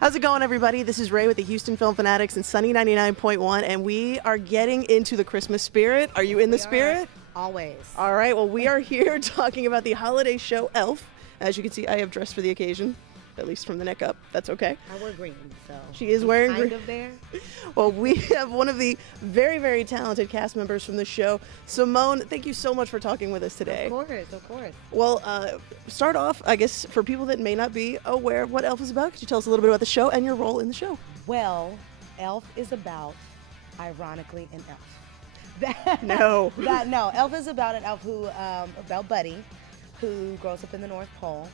How's it going, everybody? This is Ray with the Houston Film Fanatics and Sunny 99.1, and we are getting into the Christmas spirit. Are you in the spirit? Always. All right, well, we are here talking about the holiday show Elf. As you can see, I have dressed for the occasion, at least from the neck up. That's okay. I wear green, so. She is wearing green. Kind of there. Well, we have one of the very, very talented cast members from the show. Simone, thank you so much for talking with us today. Of course, of course. Well, start off, I guess, for people that may not be aware of what Elf is about, could you tell us a little bit about the show and your role in the show? Well, Elf is about, ironically, an elf. No. Elf is about an elf about Buddy, who grows up in the North Pole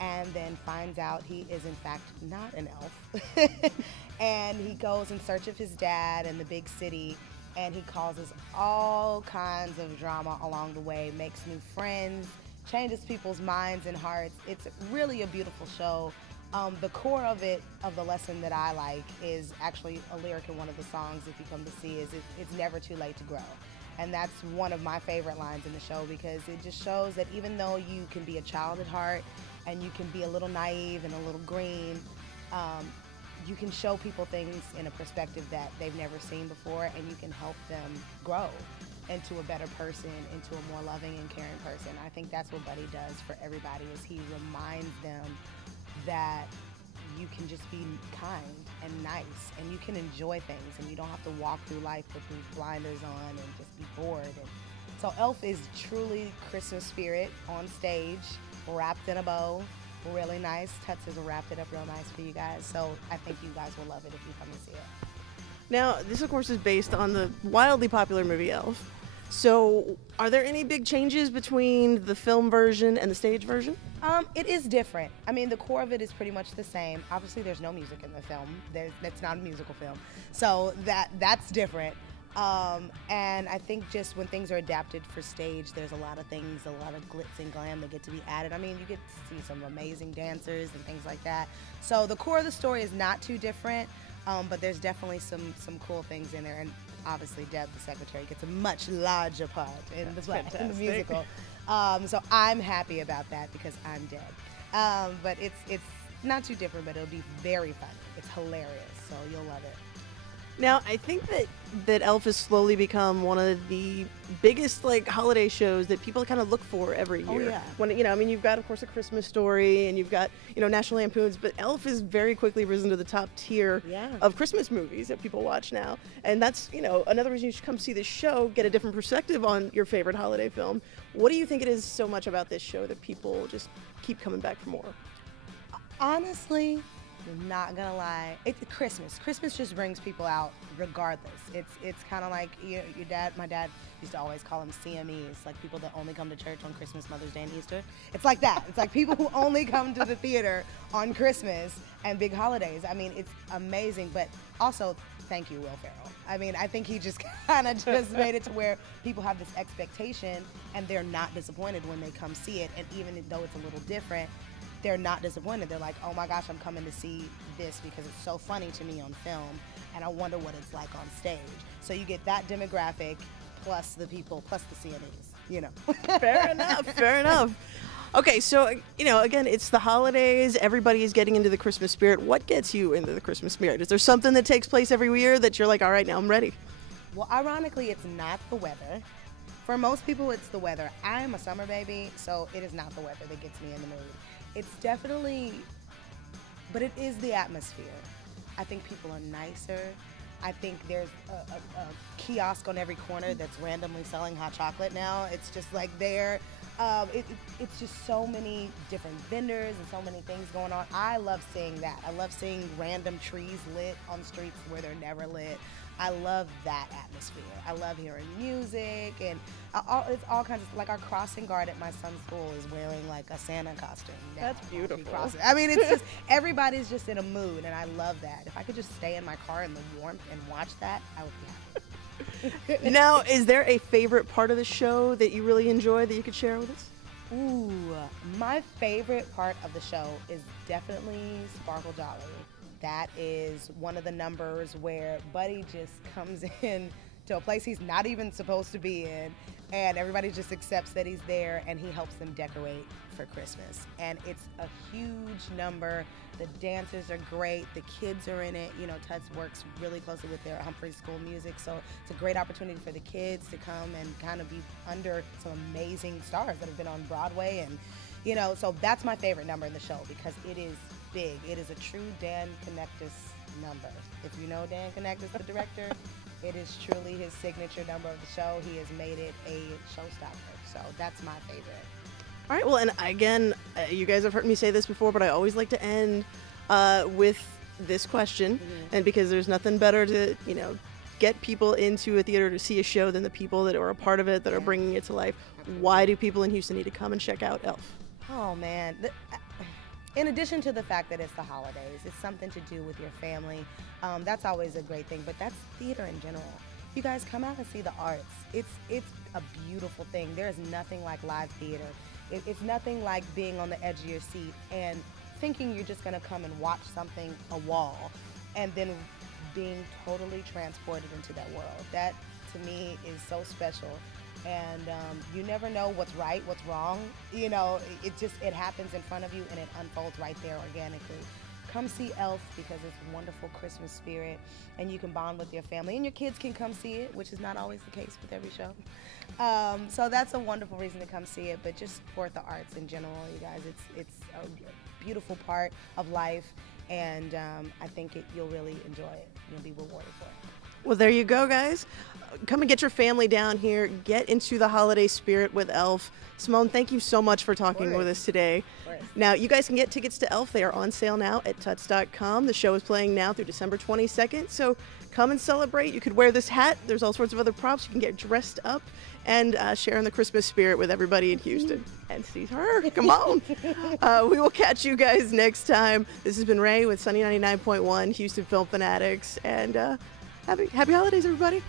and then finds out he is in fact not an elf. And he goes in search of his dad in the big city, and he causes all kinds of drama along the way, makes new friends, changes people's minds and hearts. It's really a beautiful show. The core of it, of the lesson that I like, is actually a lyric in one of the songs, if you come to see, is it's never too late to grow. And that's one of my favorite lines in the show, because it just shows that even though you can be a child at heart and you can be a little naive and a little green, you can show people things in a perspective that they've never seen before, and you can help them grow into a better person, into a more loving and caring person. I think that's what Buddy does for everybody, is he reminds them that you can just be kind and nice, and you can enjoy things, and you don't have to walk through life with these blinders on and just be bored. And so Elf is truly Christmas spirit on stage, wrapped in a bow, really nice. Tuts has wrapped it up real nice for you guys, so I think you guys will love it if you come and see it. Now, this of course is based on the wildly popular movie Elf. So, are there any big changes between the film version and the stage version? It is different. I mean, the core of it is pretty much the same. Obviously, there's no music in the film. That's not a musical film. So that's different. And I think just when things are adapted for stage, there's a lot of things, a lot of glitz and glam that get to be added. I mean, you get to see some amazing dancers and things like that. So the core of the story is not too different, but there's definitely some cool things in there. And obviously, Deb, the secretary, gets a much larger part in the musical. So I'm happy about that, because I'm Deb. But it's not too different, but it'll be very funny. It's hilarious, so you'll love it. Now, I think that Elf has slowly become one of the biggest holiday shows that people kind of look for every year. Oh, yeah. When you've got, of course, A Christmas Story, and you've got National Lampoon's, but Elf has very quickly risen to the top tier of Christmas movies that people watch now. And that's another reason you should come see this show, get a different perspective on your favorite holiday film. What do you think it is so much about this show that people just keep coming back for more? Honestly, I'm not gonna lie. It's Christmas. Christmas just brings people out regardless. It's kind of like your dad. My dad used to always call them CMEs, like people that only come to church on Christmas, Mother's Day, and Easter. It's like that. It's like people who only come to the theater on Christmas and big holidays. I mean, it's amazing. But also, thank you, Will Ferrell. I mean, I think he just kind of just made it to where people have this expectation, and they're not disappointed when they come see it. And even though it's a little different, they're not disappointed. They're like, oh my gosh, I'm coming to see this because it's so funny to me on film, and I wonder what it's like on stage. So you get that demographic plus the people, plus the CMEs, Fair enough, fair enough. Okay, so, again, it's the holidays. Everybody is getting into the Christmas spirit. What gets you into the Christmas spirit? Is there something that takes place every year that you're like, all right, now I'm ready? Well, ironically, it's not the weather. For most people, it's the weather. I'm a summer baby, so it is not the weather that gets me in the mood. It's definitely, but it is the atmosphere. I think people are nicer. I think there's a kiosk on every corner that's randomly selling hot chocolate now. It's just like there. It's just so many different vendors and so many things going on. I love seeing that. I love seeing random trees lit on streets where they're never lit. I love that atmosphere. I love hearing music, and it's all kinds of, like our crossing guard at my son's school is wearing like a Santa costume. That's beautiful. I mean, it's just, everybody's just in a mood, and I love that. If I could just stay in my car in the warmth and watch that, I would be happy. Now, is there a favorite part of the show that you really enjoy that you could share with us? Ooh, my favorite part of the show is definitely Sparkle Jolly. That is one of the numbers where Buddy just comes in to a place he's not even supposed to be in, and everybody just accepts that he's there, and he helps them decorate for Christmas. And it's a huge number. The dancers are great. The kids are in it. You know, Tuts works really closely with their Humphrey School Music, so it's a great opportunity for the kids to come and kind of be under some amazing stars that have been on Broadway. And, you know, so that's my favorite number in the show because it is big. It is a true Dan Connectus number. If you know Dan Connectus, the director, it is truly his signature number of the show. He has made it a showstopper. So that's my favorite. All right, well, and again, you guys have heard me say this before, but I always like to end with this question, and because there's nothing better to, you know, get people into a theater to see a show than the people that are a part of it, that are bringing it to life. Why do people in Houston need to come and check out Elf? Oh, man. In addition to the fact that it's the holidays, it's something to do with your family. That's always a great thing, but that's theater in general. You guys come out and see the arts. It's a beautiful thing. There is nothing like live theater. It's nothing like being on the edge of your seat and thinking you're just going to come and watch something, a wall, and then being totally transported into that world. That, to me, is so special. And you never know what's right, what's wrong. You know, it happens in front of you and it unfolds right there organically. Come see Elf because it's a wonderful Christmas spirit, and you can bond with your family, and your kids can come see it, which is not always the case with every show. So that's a wonderful reason to come see it, but just support the arts in general, you guys. It's a beautiful part of life, and I think you'll really enjoy it. You'll be rewarded for it. Well, there you go, guys. Come and get your family down here. Get into the holiday spirit with Elf. Simone, thank you so much for talking with us today. Now, you guys can get tickets to Elf. They are on sale now at tuts.com. The show is playing now through December 22nd, so come and celebrate. You could wear this hat. There's all sorts of other props. You can get dressed up and share in the Christmas spirit with everybody in Houston. And see her. Come on. We will catch you guys next time. This has been Ray with Sunny 99.1, Houston Film Fanatics, and happy holidays, everybody.